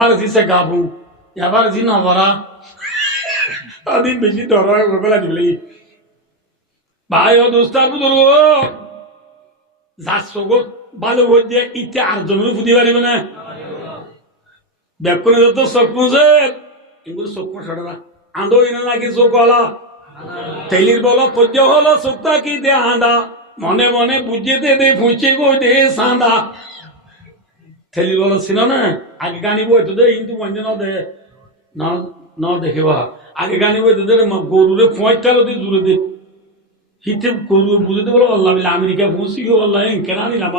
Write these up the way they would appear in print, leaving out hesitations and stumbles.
আর দিছে গাবু এবার জি নবরা আদি বেশি ডর হয় বলা দিবলি ভাই ও দোস্তার বুদুর্গ যাচ্ছ গো ভালো হচ্ছে ইতে আর জনের ফুদি পারিব না ব্যাকুনে যত চোখ মুছে এগুলো চোখ মুছাড়া আঁদো এনে নাকি চোখ হলা তেলির বল পর্য হলো চোখটা কি দে আঁদা মনে মনে বুঝিয়ে দে দে ফুঁচে গো দে সাঁদা তেলির বল ছিল না আগে গানি বইতো দে কিন্তু মঞ্জে ন দে না ন দেখিবা আগে গানি বইতো দে গরুরে ফোঁচটালো দিয়ে জুড়ে দে হিতে গরু বুঝতে বলো আল্লাহ বিলে আমেরিকা পৌঁছি গো আল্লাহ কেনা নিলাম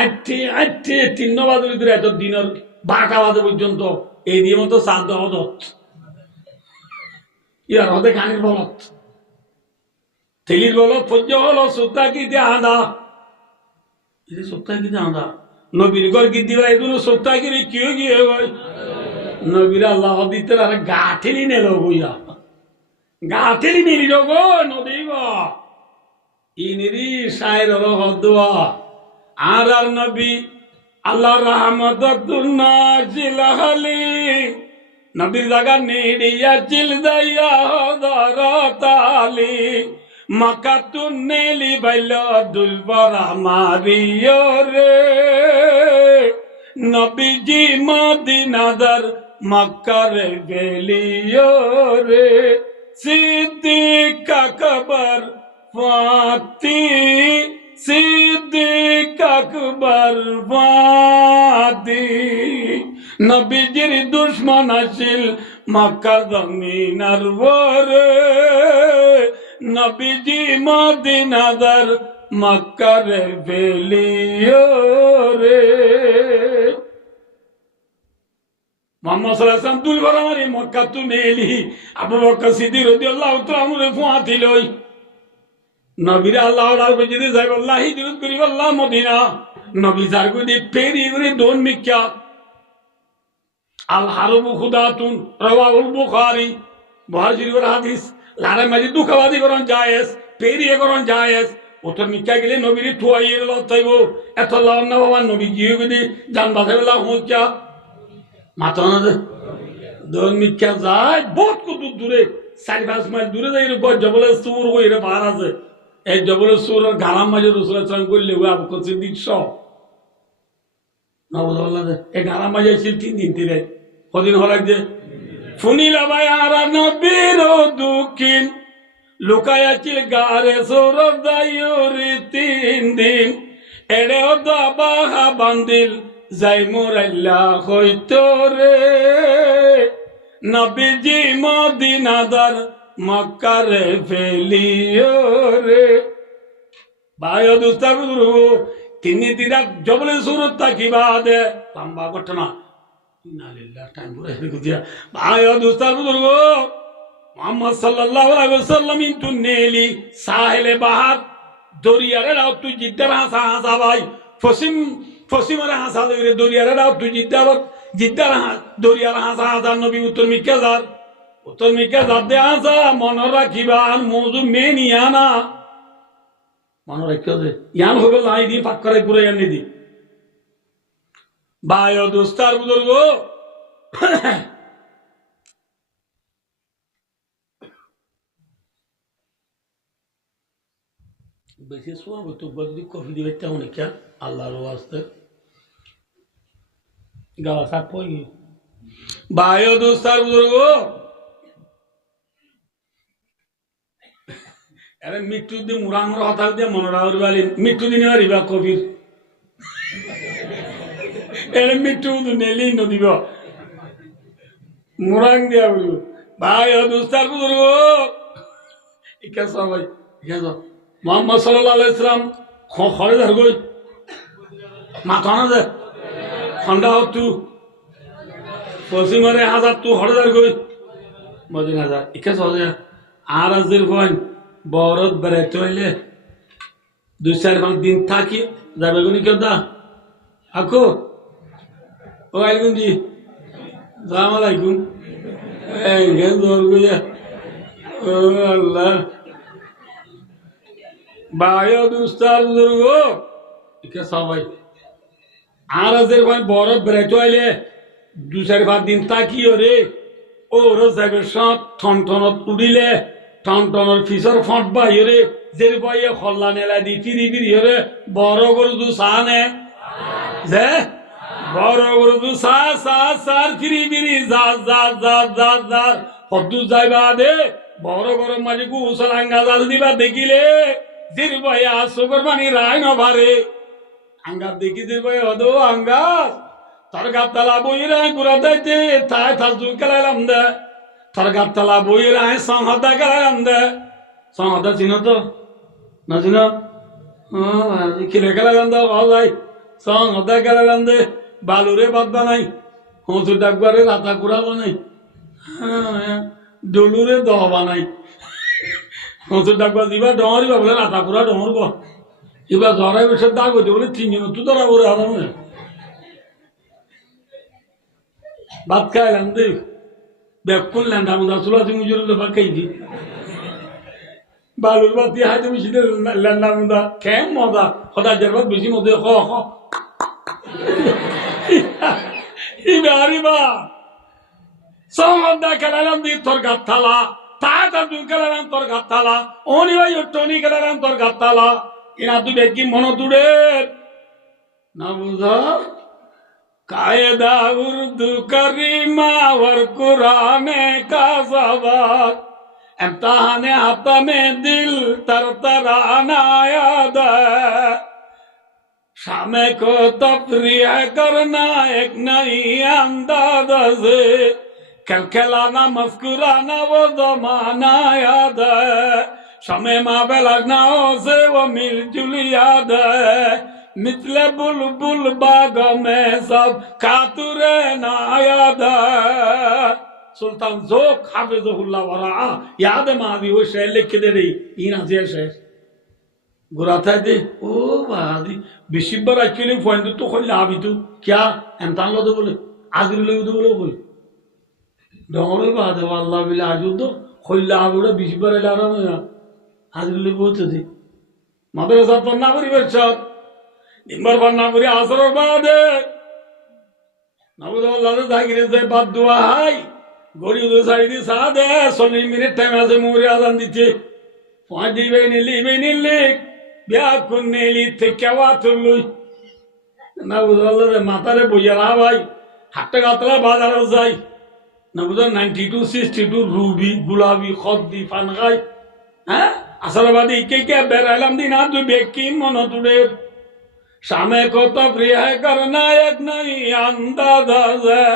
আটটে আটটে 3 বাজে ভিতরে এত দিনের 12টা বাজে পর্যন্ত এই দিয়ে মতো সাত দেওয়া দত ইয়ার হতে গানির বলত তেলির বলত পর্য হলো সুতা কি দিয়ে আঁদা এটা সপ্তাহ কি দিয়ে আঁদা নবীর ঘর কি দিবা এগুলো সপ্তাহ কি কি গিয়ে ভাই নবীর আল্লাহ দিতে আর গা ঠেলি নেল বইয়া গা ঠেলি নিলি গো নদীব ইনিরি শায়ের হলো হদুয়া আর নবী আল্লাহ রহমতুল্লাহি নবীর জায়গা নেড়িয়া চিল দাইয়া হদরতালি মাকাতুন নেলি বাইল দুলবরা মারিও রে নবীজি মদিনাদার মক্কার গেলিও রে সিদ্দিক আকবর ফাতি সিদ্দিক আকবর ফাতি নবীজির দুশ্মন আসিল মক্কা জমিনার ওরে নবীজি মদিনাদার মক্কার বেলিও রে মোহাম্মদ সাল্লাল্লাহু আলাইহি ওয়াসাল্লাম দুল বরামারি মক্কা তু নেলি আবু বকর সিদ্দিক রাদিয়াল্লাহু তাআলা আমরে ফুয়াতি লই নবীর আল্লাহ রাবে যদি যাই আল্লাহ হিজরত করি আল্লাহ মদিনা নবী যার কই পেরি করে দোন মিক্কা আল হারবু খুদাতুন রাওয়াহুল বুখারী বুখারী শরীফের হাদিস লারে মাঝে দুঃখবাদী করন জায়েজ পেরিয়ে করন জায়েজ ওতর মিক্কা গেলে নবীর থুয়াইয়ে গেল তাইবো এত আল্লাহ না বাবা নবী গিয়ে গদি জান বাঁচাইলা হুঁচা মাথা না দোন মিক্কা যায় বহুত কত দূরে 4-5 মাইল দূরে যাই জবলে সুর হয়ে পার আছে এই জবলে সুরের গারাম মাঝে রসুল সালাম করলে আবু বকর সিদ্দিক সহ নবুল্লাহ এই গারাম মাঝে ছিল 3 দিন তিরে কদিন হল যে ফুনিলা ভাই আর নবীর দুঃখিন লুকায়াছিল গারে সৌরভ দায়ুরি 3 দিন এড়ে বাহা বান্দিল যাই মোরাইল্লা হইতো রে নবীজি মদিনাদার মক্কার ফেলিও রে ভাই দুস্তা বুজুর্গ 3 দিন জবলে সুরত তাকিবা দে লম্বা ঘটনা টাইম পুরো ভাই দুস্তা বুজুর্গ মোহাম্মদ সাল্লাল্লাহু আলাইহি ওয়াসাল্লাম ইনতু নেলি সাহেলে বাহার দরিয়ারে রাও তুই জিদ্দার হাসা হাসা ভাই ফসিমারে হাসা দরিয়ারে দরিয়ারে রাও তুই জিদ্দার দরিয়ার হাসা হাসা নবী উত্তর মিক্কা যার দে হাসা মনে রাখিবা আর মৌজু মেন ইয়ানা মনে রাখিও যে ইয়ান হবে লাই দি পাক করে পুরো ইয়ান দি ভাই ও দোস্তার বুজুর্গ বেশি শোয়া তো যদি কফি দিবে তেমন কে আল্লাহর ওয়াস্তে গাওয়া সাপ পই ভাই ও দোস্তার বুজুর্গ আরে মৃত্যু দি মুরাংর হতা দিয়ে মনরা হরিবালি মৃত্যু দিনে হরিবা কবির এর মৃত্যু নেলি নদিব মুরাং দিয়া বলব ভাই ও দোস্তার বুজুর্গ ইকা সবাই ইকা মোহাম্মদ সাল্লাল্লাহু আলাইহি ওয়াসাল্লাম খরে ধর গই মাথা না দে খন্ডা হতু পশ্চিমরে হাজার তু হরে ধর গই মদিনা হাজার ইকা সহজে আর আজের কইন বরত বেড়াইতে হইলে 2-4 দিন থাকি যাবে গুনি কেউ দা আকো ও আলাইকুম জি সালাম আলাইকুম এই গে দর গইয়া ও আল্লাহ ভাই দুস্তার বুজুর্গ সবাই আর যেরকম বড় বেড়াইতে হইলে 2-4-5 দিন তাকিও রে ওর যাবে সব ঠনঠনত উড়িলে ঠনঠনের ফিসর ফট বাইরে যে বইয়ে খল্লা নেলা দি ফিরি ফিরি হরে বড় গরু দু সানে যে বড় গরু দু সার ফিরি ফিরি যা হদ্দু যাইবা দে বড় গরু মালিক উসলাঙ্গা যা দিবা দেখিলে জির বইয়া সুগর মানি রায় নভারে আঙ্গার দেখি জির বই হদো আঙ্গাস তার গাতলা বইরা গুড়া দাইতে তাই থাজু খেলাইলাম দে তার গাতলা বইরা সংহতা খেলাইলাম দে সংহতা চিনো তো না চিনো খেলে খেলাইলাম দে ভাই সংহতা খেলাইলাম দে বালুরে বাদ বানাই হসু ডাকবারে রাতা কুড়া বানাই ডলুরে দহ বানাই হসু ডাকবা দিবা ডহরিবা বলে রাতা কুড়া ডহরব এবার ধরাই বসে দাগ হইতে বলে 3 জন তুই ধরা বলে আরাম ভাত খাইলাম দে বেকুন ল্যান্ডা মুদা চুলাচি মুজুর খাই দি বালুর ভাত দিয়ে হাইতে মিশি ল্যান্ডা মুদা খেম মজা সদা জেরবাদ বেশি মজা খ ইবারিবা সমন্দা খেলালাম দি তোর গাত থালা তা তুই খেলালাম তোর গাত থালা ওনি ভাই টনি খেলালাম তোর গাত থালা ইনা তুই বেকি মন তুড়ে না বুঝা कायदा उर्दू करीमा वर कुराने का सबक इम्तिहान हाथ में दिल तरतराना याद है शामे को तफरीह करना एक नई अंदाज से खलखलाना मस्कुराना वो जमाना याद है शामे माबेलनाओ से वो मिलजुल याद है मिथले बुलबुल बाग में सब कातुरे नायाद सुल्तान जोक हाफिजुल्लाह वरा याद मावी वो शेर लिख दे रही इना जे शेर गुराता दे ओ बादी बिशिबर एक्चुअली पॉइंट तो खोल आवी तू क्या एमतान लो दो बोले आगरी लो दो बोले डोंगरे बात वाल्ला बिला आजू दो खोल आवी बिशिबर ला रहा मैं आगरी लो बोलते थे मदरसा पढ़ना बड़ी बच्चा निम्बर पढ़ना पूरी आसर और बादे नबुदो अल्लाह दागिरे से बात दुआ है गोरी उधर साइड दी सादे 40 मिनट टाइम आसे मूरे आजान दीचे 5 दी बेनिली ब्याह कुन्नेली थे क्या बात हुई नबुदो अल्लाह दे माता रे बोयला भाई हट्टे गातला बाजार जाई नबुदो 92 62 रूबी गुलाबी खद्दी फनगाई हैं असलबादी के बेरालम दी ना तू बेकी मनो तुडे शामे को तफरीह करना एक नई अंदाज है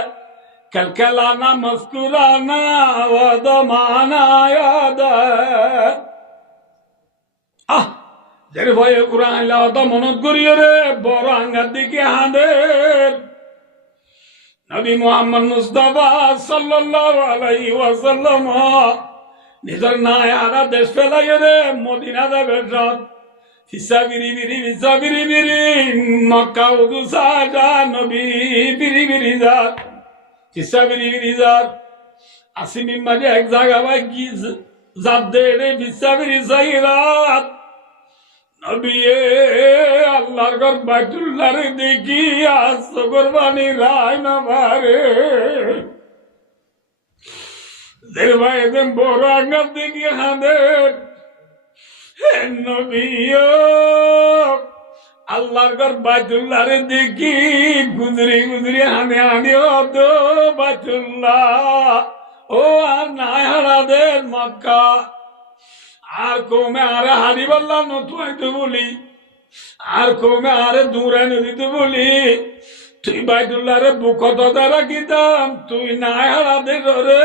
खलखलाना मस्कुराना वो जमाना याद है जेरे भाई कुरान लाता मनत करियो रे बड़ आंगार दिके हांदेर नबी मुहम्मद मुस्तफा सल्लल्लाहु अलैहि वसल्लम निजर नायारा देश फेलायो रे मदीना जाबे Fisabiri Makka udu saja Nabi biri zar Fisabiri zar Asimi maje ek jaga vai ki zadde re fisabiri zairat Nabi Allah'ar gar Baitullah dekhi as qurbani rai na mare Zervai dem borangar dekhi hande নবীও আল্লাহর ঘর বাইতুল্লাহ রে দেখি গুজরি হানে হানে তো বাইতুল্লাহ ও আর নাই হারাদের মক্কা আর কমে আরে হারি বললাম নতুন বলি আর কমে আরে দূরে নদীতে বলি তুই বাইতুল্লাহ রে বুকত দ্বারা গিতাম তুই নাই হারাদের রে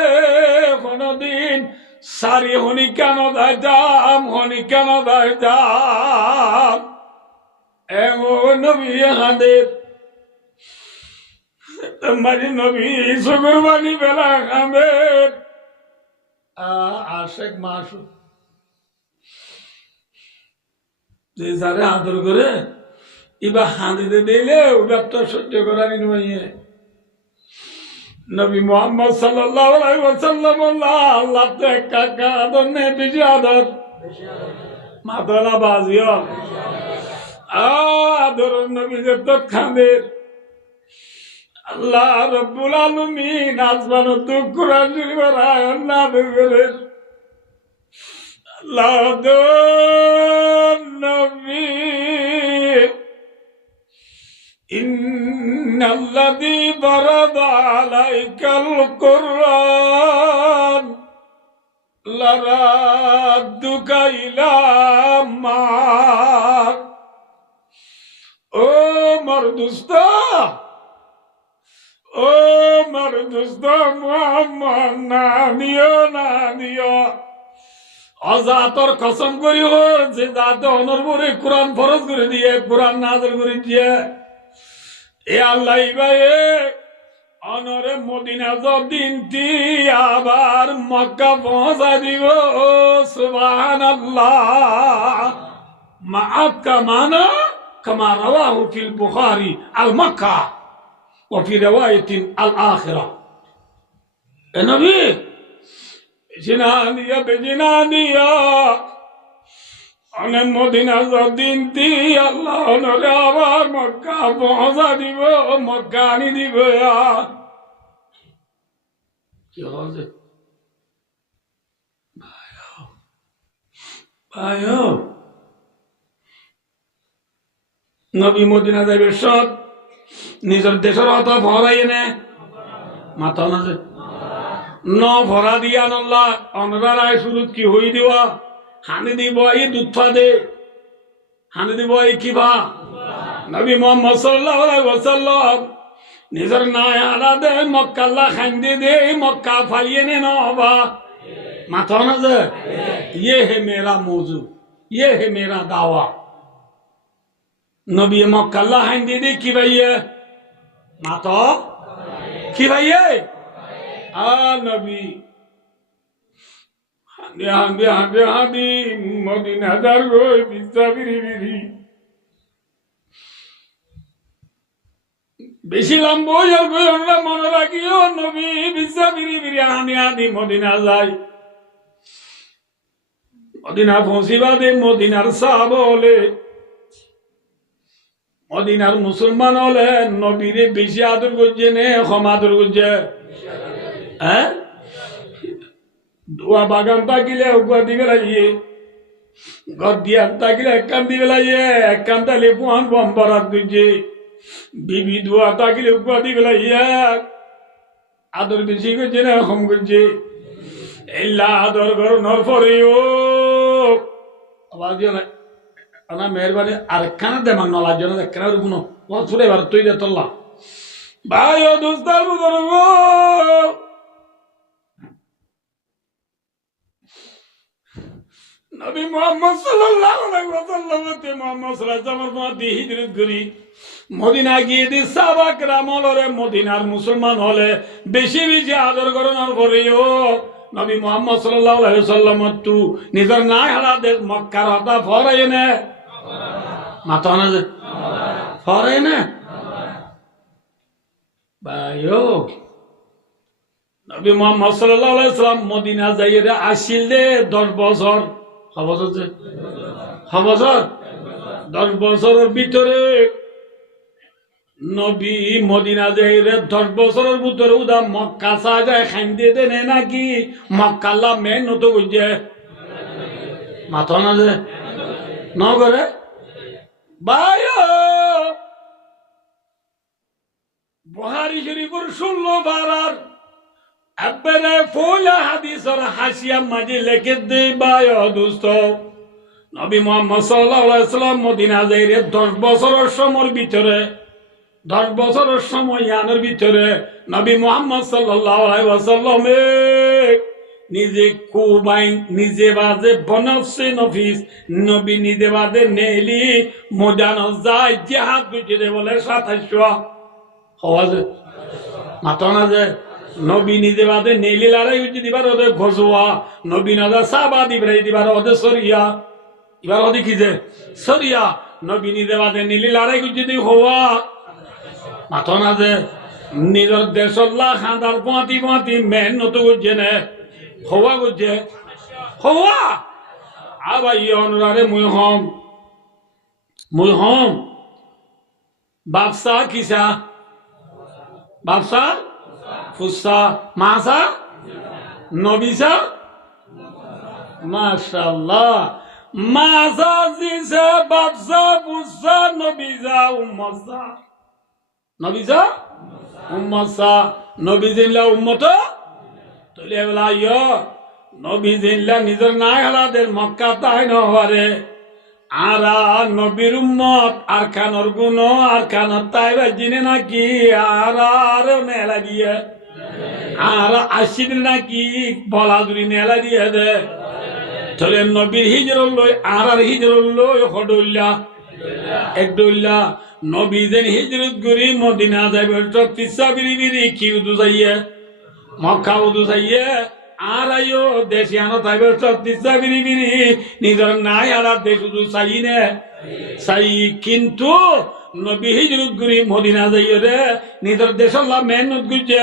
কোনদিন সারি হনি কেন দাইতাম এমন নবী হাদের তোমারি নবী সুকুরবানি বেলা খাবের আশেক মাসু যে সারে আদর করে এবার হাঁদিতে দিলে ওটা তো সহ্য করার নয় नबी मोहम्मद सल्लल्लाहु अलैहि वसल्लम अल्लाह ते काका आदर ने बेशी आदर मादला बाजियो आदर नबी जे तो खांदे আল্লাহ রব্বুল আলামিন আসমান তো কোরআন শরীফের আয়াত নাযিল করেন আল্লাহ নবী ইন্নাল্লাযী ফারাদা আলাইকাল কুরআন লারাদ্দুকা ইলা মার ও মরদুস্ত ও মরদুস্ত মুহাম্মদ না দিও অজাতর কসম করি যে জাতে অনর্বরে কোরআন ফরজ করে দিয়ে কোরআন নাযিল করে দিয়ে এ আল্লাহ ভাই অনরে মদিনা যদিন তি আবার মক্কা পৌঁছা দিব সুবহানাল্লাহ মাআত কামানা কামা রাওয়াহু ফিল বুখারী আল মক্কা ওয়া ফি রিওয়ায়াতিন আল আখিরা এ নবী বেজিনানিয়া অনেক মদিনা যদিন তি আল্লাহ অনরে আবার মক্কা পৌঁছা দিব মক্কা আনি দিব কি হবে ভাই নবী মদিনা যাইবে সব নিজের দেশের অত ভরাই নে মাথা না যে ন ভরা দিয়া নল্লা অনরায় শুরুত কি হই দিবা হানি দিব এই দুধ দে হানি দিব এই কিবা নবী মুহাম্মদ সাল্লাল্লাহু আলাইহি ওয়াসাল্লাম নিজের নাই আলা দে মক্কা আল্লাহ খান্দি দে মক্কা ফালিয়ে নে নবা মাথা না যে ये है मेरा मौजू ये है मेरा दावा नबी मक्का अल्लाह खांदी दे की भाई माता की भाई आ नबी হাঁদি মদিনা দার গই বিরি বেশি লম্ব মনে রাখিও নবী বিসা বিরি হাঁদি মদিনা যায় মদিনা পৌঁছিবা দে মদিনার সাহাব হলে মদিনার মুসলমান হলে নবীরে বেশি আদর করছে নে কম আদর করছে হ্যাঁ দোয়া বাগান তাকিলে উগা দিবে লাগিয়ে ঘর দিয়া তাকিলে এক কান দিবে লাগিয়ে এক কান তালে পুহান বম্বরাত দিচ্ছে বিবি দোয়া তাকিলে উগা দিবে লাগিয়ে আদর বেশি করছে না কম করছে এল্লা আদর ঘর নর পরেও আওয়াজ না আনা মেহরবানি আরেকখানা দেমান নলার জন্য একখানা রুকুনো ও ছুড়ে এবার তুই দে তোল্লা ভাই ও দোস্তার বুজুর্গ নবী মুহাম্মদ সাল্লাল্লাহু আলাইহি ওয়াসাল্লাম তে মুহাম্মদ সাল্লাল্লাহু আলাইহি ওয়াসাল্লাম হিজরত করি মদিনা গিয়ে দি সাহাবা کرام হলে মদিনার মুসলমান হলে বেশি বেশি আদর করার পরেও নবী মুহাম্মদ সাল্লাল্লাহু আলাইহি ওয়াসাল্লাম তু নিজের নাই হালা দে মক্কার হতা ফরাই না মাথা না যে ফরাই না ভাইও নবী মুহাম্মদ সাল্লাল্লাহু আলাইহি ওয়াসাল্লাম মদিনা যাইয়ে আসিল দে 10 বছর বছর 10 বছরের ভিতরে নবী মদিনা যাইয়ে 10 বছরের ভিতরে উদা মক্কা সাজায় খাইন্দে দেনে নাকি মক্কা আল্লাহ মেহনত করছে মাথা না যে ন করে ভাই বুখারী শরীফের 16 বারার একবারে ফোলা হাদিসের হাসিয়া মাঝে লেখে দে ভাই দোস্ত নবী মুহাম্মদ সাল্লাল্লাহু আলাইহি ওয়াসাল্লাম মদিনা যাইয়ে 10 বছরের সময়ের ভিতরে 10 বছরের সময় ইয়ানের ভিতরে নবী মুহাম্মদ সাল্লাল্লাহু আলাইহি ওয়াসাল্লাম নিজে কুবাইন নিজে বাজে বনফসে নফিস নবী নিজে বাজে নেলি ময়দান যায় জিহাদ বুঝে বলে 2700 হওয়াজ মাথা না যে নবী নিজে বাদে নেলি লড়াই উঠে দিবার ওদের ঘোষোয়া নবী নাদা সাহাবা দিবরাই দিবার ওদের সরিয়া এবার ওদের কি যে সরিয়া নবী নিজে বাদে নেলি লড়াই উঠে দি হওয়া মাথা না যে নিজের দেশল্লা খাঁদার পাঁতি মেহনত করছে না হওয়া করছে হওয়া আবার অনুরারে মুই হম বাপসা কিসা বাপসা ফুসা মাসা নবিসা মাশাআল্লাহ মাসা জিসা বাপসা ফুসা নবিসা উম্মাসা নবিসা উম্মাসা নবিজিল্লা উম্মত তলে বলা ইয়ো নবিজিল্লা নিজের নাই হালাদের মক্কা তাই নহরে আরা নবীর উম্মত আর খানর গুণ আর খানর তাইবা জিনে নাকি আর নেলা দিয়ে আর আসিদ নাকি বলাদুরি নেলা দিয়ে দে চলে নবীর হিজর লই আর হিজর লই হডুল্লা একদুল্লা নবী যেন হিজরত করি মদিনা যাইবে তিসা বিরি বিরি কি উদু যাইয়ে মক্কা উদু যাইয়ে আর আইও দেশে আনো তাইবে তিসা বিরি বিরি নিজের নাই আর দেশ উদু চাই নে চাই কিন্তু নবী হিজরত করি মদিনা যাইয়ে রে নিজের দেশের লাভ মেহনত করছে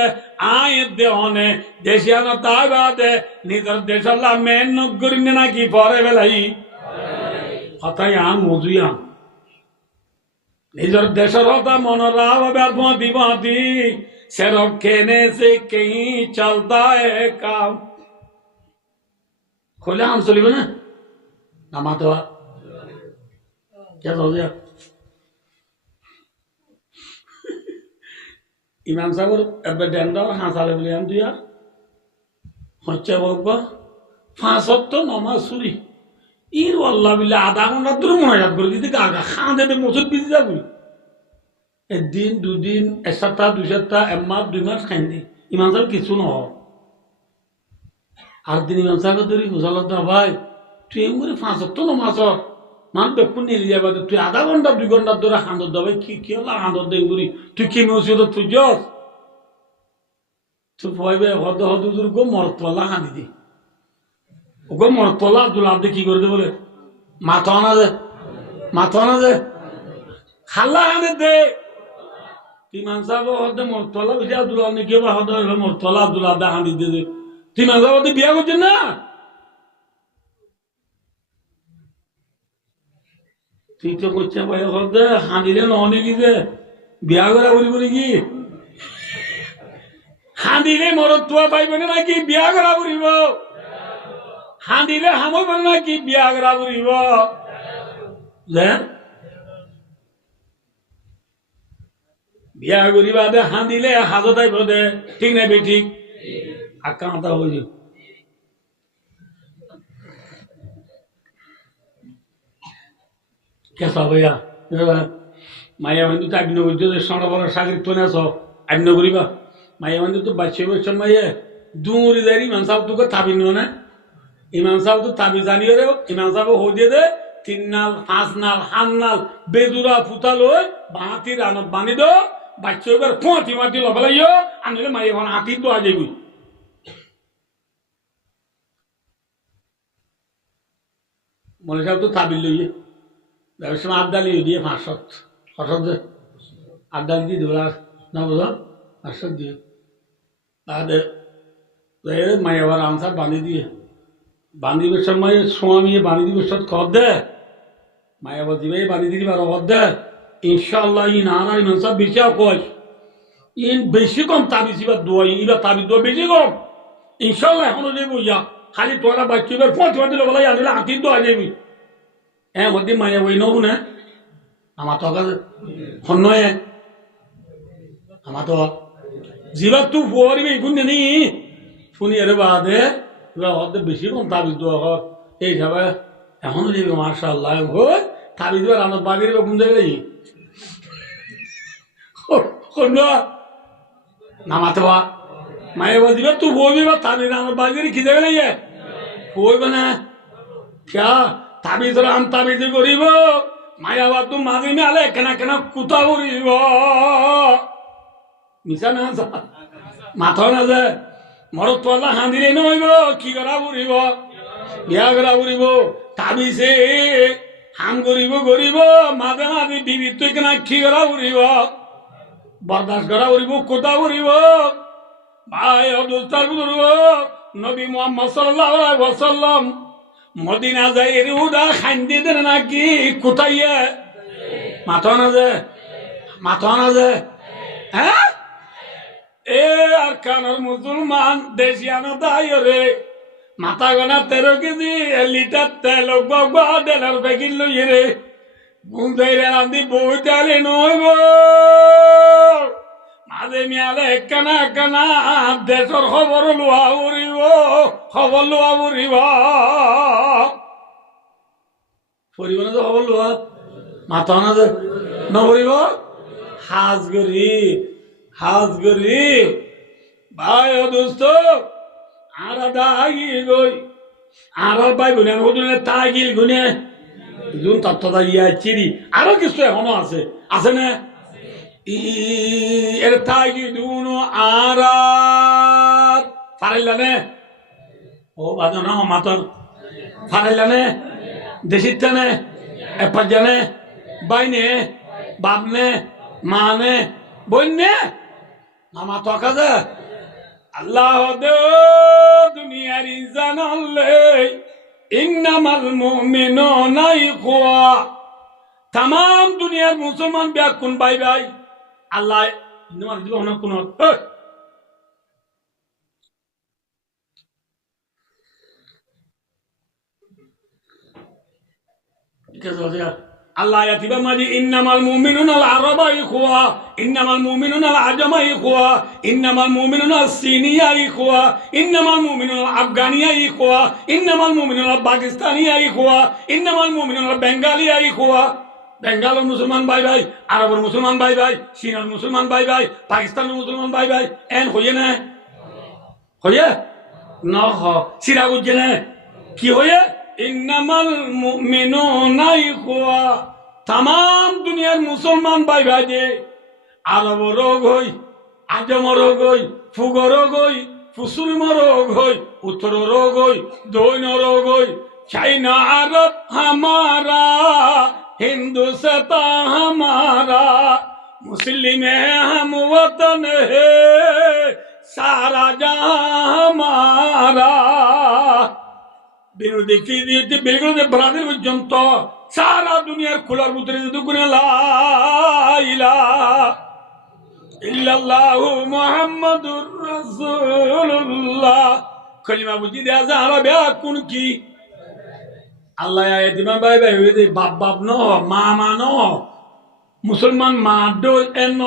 আয় দেহনে দেশে আনো তাই বাদে নিজের দেশের লাভ মেহনত করি নাকি পরে বেলাই কথাই আম মজুয়া নিজের দেশের হতা মনরা বাঁধি বাঁধি সেরক খেনে সে কেই চলতা কাম খোলে আম চলিব না নামাতো ইমাম সাহেবের এবার ডেন্ডা হাসালে বলে আম তুই আর হচ্ছে বকবা ফাঁসত নমাজ চুরি ইর আল্লাহ বিল্লাহ আধা ঘন্টা ধরে মনে করে দিতে গা খাঁ দেবে মসুদ বিজি যাবি একদিন দুদিন এক সপ্তাহ 2 সপ্তাহ 1 মাস 2 মাস খাই দি ইমাম সাহেব কিছু নহ আর দিন ইমাম সাহেব ধরি বুঝাল ভাই তুই এম করে ফাঁসত নমাজ মান বেপুর নিয়ে যাবে তুই আধা ঘন্টা 2 ঘন্টা ধরে হাঁদর দেবে কি হল হাঁদর দেন করি তুই কি মসজিদ তুই যস তুই ভয় হদ হদুর গো মরতলা হাঁদি দি ওকে মরতলা আব্দুল আব্দে কি করে দে বলে মাথা আনা দে খাল্লা হানে দে তিমান সাহেব হদে মরতলা বুঝে আব্দুল আব্দে কে বা হদ মরতলা আব্দুল আব্দে হাঁদি দে তিমান সাহেব হদে বিয়া করছেন না তুই তো করছে ভাই হদে হাঁদিলে নহনে কি যে বিয়া করা করিব নাকি হাঁদিলে মরতুয়া পাইবে নাকি বিয়া করা করিব হাঁদিলে হামব নাকি বিয়া করা করিব বিয়া করিবা দে হাঁদিলে হাজত আইব দে ঠিক নাই বে ঠিক আক্কা মাথা হয়ে কেসা ভাইয়া মাইয়া বন্ধু তো আগ্ন করছো সোনা বড় সাগরিক তো নেছ আগ্ন করিবা মাইয়া বন্ধু তো বাচ্চা বছর মাইয়ে দুমুরি দাঁড়ি ইমাম সাহেব তোকে থাবিন না ইমাম সাহেব তো তাবি জানিয়ে রে ইমাম সাহেব হো দিয়ে দে 3 নাল 5 নাল 7 নাল বেদুরা ফুতা লই বাঁতি রানত বানি দো বাচ্চা এবার ফোঁটি মাটি লবলাইও আনলে মাই এখন হাতি তো আ যাবি মনে সাহেব তো তাবিল লইয়ে ব্যবসা আবদালি দিয়ে 500 আবদালি দিয়ে দেবো না বুঝো 500 দিয়ে তাহলে মাই আবার আনসার বাঁধি দিয়ে বান্ধিবের সময় সোয়ামিয়ে বাঁধি দিবের সাথে খর দে মায়াবত দিবে বাঁধি দিবি আর খর দে ইনশাআল্লাহ ইন আর ইমান সব বেশি কয় ইন বেশি কম তাবিজ এবার দোয়া এবার তাবিজ দোয়া বেশি কম ইনশাআল্লাহ এখনো যাবো ইয়া খালি তোরা বাচ্চা এবার ফোঁটি দিলে বলা আনলে হাতি দোয়া যাবি হ্যাঁ ওদি মায়া বই নব না আমার তো নয় আমার তো জিবা তুই ফুয়ারিবে শুনে নি শুনি এর বাদে বেশি কম তাবিজ দেওয়া হয় এই হিসাবে এখনো যাবি মার্শাল্লাহ হই তাবিজ দেওয়ার আমার বাগের কোন জায়গায় নামাতে বা মায়ে বলবে তুই বইবি বা তাবিজ আমার বাগের কি জায়গা লাগে বইবে না ক্যা তাবিজ রাম তাবিজ করিব মায়া বা তুই মাঝে মেলে কেনা কুতা করিব মিছা না মাথা না যায় মরত তোলা হাঁদিলে নহব কি করা ফুরিব বিয়া করা ফুরিব তাবিছে হাম করিব মাঝে মাঝে বিবি তুই কেনা কি করা ফুরিব বরদাস্ত করা ফুরিব কোথা ফুরিব ভাই অদুস্তার ফুরিব নবী মুহাম্মদ সাল্লাল্লাহু আলাইহি ওয়াসাল্লাম মদিনা যাই এর উদা খান্দি দেন নাকি কোথায় মাথা না যে হ্যাঁ এ আর কানার মুসলমান দেশিয়ানো তাই রে মাথা গোনা 13 কেজি লিটার তেল ডেলার প্যাকেট লই রে বুঝাই রান্ধি বইতালে নইব মাঝে মিয়ালে একখানা একখানা দেশর খবর লোয়া উড়িব খবর লোয়া উড়িব পরিব না তো খবর লোয়া মাথা না যে নপরিব হাজ গরি ভাই ও দোস্ত আর দাগি গই আর ভাই গুনে ওজনে তাগিল গুনে জুন তত্ত্বটা ইয়া চিরি আরো কিছু এখনো আছে আছে না এর তাগি দুনো আর পারিলানে ও বাজো না মাতর পারিলানে দেশিত নে এপাজানে বাইনে বাপনে মানে বইনে মামা তো কাজে আল্লাহ দে দুনিয়ার ইনসান হলে ইন্নামাল মুমিনুনা ইখওয়া তাম দুনিয়ার মুসলমান ব্যাকুন ভাই ভাই আল্লাহ ইন্নামাল দিব না কোন আল্লাহ ইয়াতিবা মাজি ইন্নামাল মুমিনুনা আল আরাবা ইখওয়া ইন্নামাল মুমিনুনা আল আজমা ইখওয়া ইন্নামাল মুমিনুনা আল সিনিয়া ইখওয়া ইন্নামাল মুমিনুনা আল আফগানিয়া ইখওয়া ইন্নামাল মুমিনুনা আল পাকিস্তানিয়া ইখওয়া ইন্নামাল মুমিনুনা আল বেঙ্গালিয়া ইখওয়া বেঙ্গালের মুসলমান ভাই ভাই আরবের মুসলমান ভাই ভাই চীনের মুসলমান ভাই ভাই পাকিস্তানের মুসলমান ভাই ভাই এন হইয়ে না হইয়ে ন হ সিরাগুজে না কি হইয়ে ইন্নামাল মুমিনুনা ইখওয়া তাম দুনিয়ার মুসলমান ভাই ভাই যে আরব রোগ হই আজম রোগ হই ফুগ রোগ হই ফুসুলম রোগ হই উত্তর রোগ হই দৈন রোগ হই চাইনা আরব हमारा हिंदुस्तान हमारा मुस्लिम है हम वतन है सारा जहां हमारा বিরোধী ফিরিতে বেগুনে ব্রাদের পর্যন্ত সারা দুনিয়ার খোলার ভিতরে দুগুনে লা ইলাহা ইল্লাল্লাহু মুহাম্মাদুর রাসূলুল্লাহ কলিমা বুঝি দেয়া যারা ব্যাকুন কি আল্লাহ এদিমা ভাই ভাই হইতে বাপ বাপ ন মা ন মুসলমান মা দই এন ন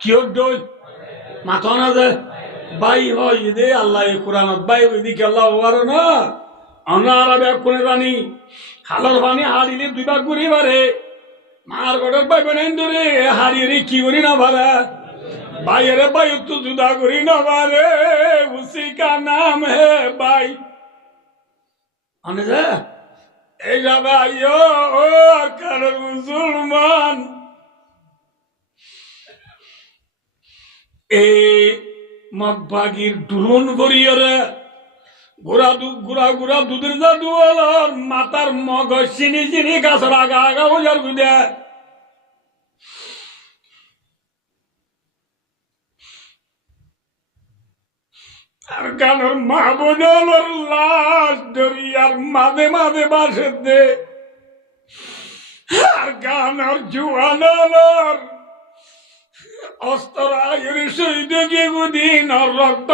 কিয় দই মাথা না যে ভাই হয় দে আল্লাহ কোরআনত ভাই ওইদিকে আল্লাহ ওয়ার না আমরা ব্যাকুনে জানি হালার পানি হারিলে দুইবার ঘুরি বারে মার গড়ের ভাই বোন ধরে হারিয়ে কি করি না ভাড়া ভাইয়ের ভাই তো জুদা করি না ভারে উসি কা নাম হে ভাই অনেক এই যাবে আইও ও আর কারণ মুসলমান এই মগবাগির ড্রোন করিয়রে ঘোরা দুধের জাদু মাতার মগ চিনি গাছের আগা আগা বোঝার গুদে আর কানোর মা বোনের লাশ দরিয়ার মাঝে মাঝে বাসে দে আর কানোর জুয়ানোর অস্ত্র আয়ুর শহীদ গিয়ে রক্ত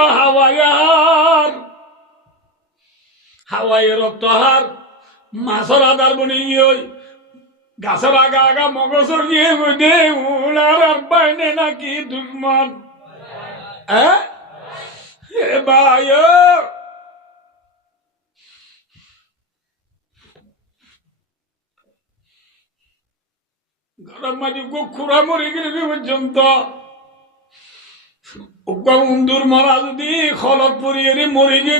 হাওয়াই রক্তহার মাছের আদার বনি গাছের আগা আগা মগজর গিয়ে দে উনার আর বাইনে নাকি দুশ্মন ভাই গরম মাঝে খুঁড়া মরে গেলে পর্যন্ত উন্দুর মারা যদি খলত পরিয়ে মরে গিয়ে